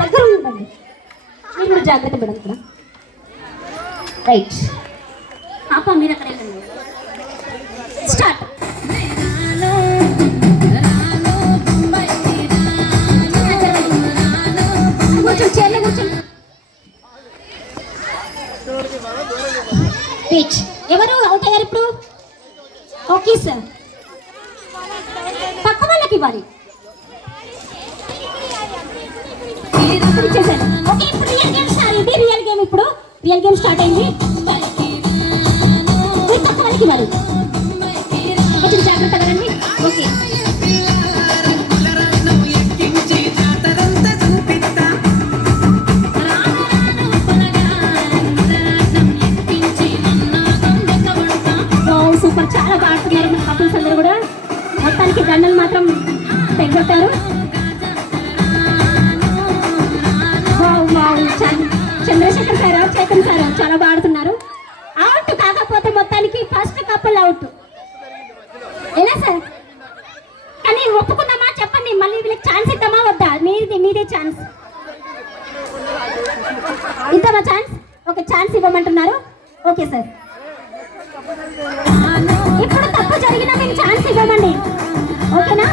దగ్గర ఉండండి, మీరు కూడా జాగ్రత్త పడండి ఇక్కడ. రైట్ పాప మీరు అక్కడ వెళ్ళండి. స్టార్ట్. కూర్చోండి, చైర్లో కూర్చోండి. పిచ్ ఎవరు అవుట్ అయ్యారు ఇప్పుడు? ఓకే సార్, పక్క వాళ్ళకి ఇవ్వాలి. ఇచ్చేసాను. ఓకే, ఇప్పుడు రియల్ గేమ్ స్టార్ట్. ఇది రియల్ గేమ్. ఇప్పుడు రియల్ గేమ్ స్టార్ట్ అయింది. పక్క వాళ్ళకి ఇవ్వాలి. కొంచెం జాగ్రత్తగా రండి. ఓకే, సూపర్, చాలా బాగుతున్నారు మన కపుల్స్ అందరూ కూడా. మొత్తానికి దండలు మాత్రం తెగొట్టారు. చంద్రశేఖర్ సార్, చేతన్ సార్ చాలా బాడుతున్నారు. అవుట్ కాకపోతే మొత్తానికి ఫస్ట్ కపుల్ అవుట్. ఎలా సార్? కానీ ఒప్పుకుందామా చెప్పండి, మళ్ళీ వీళ్ళకి ఛాన్స్ ఇద్దామా వద్దా? మీదే ఛాన్స్ ఇద్దామా? ఛాన్స్ ఓకే, ఛాన్స్ ఇవ్వమంటున్నారు. ఓకే సార్, ఇప్పుడు తప్పు జరిగినా మేము ఛాన్స్ ఇవ్వమండి. ఓకేనా?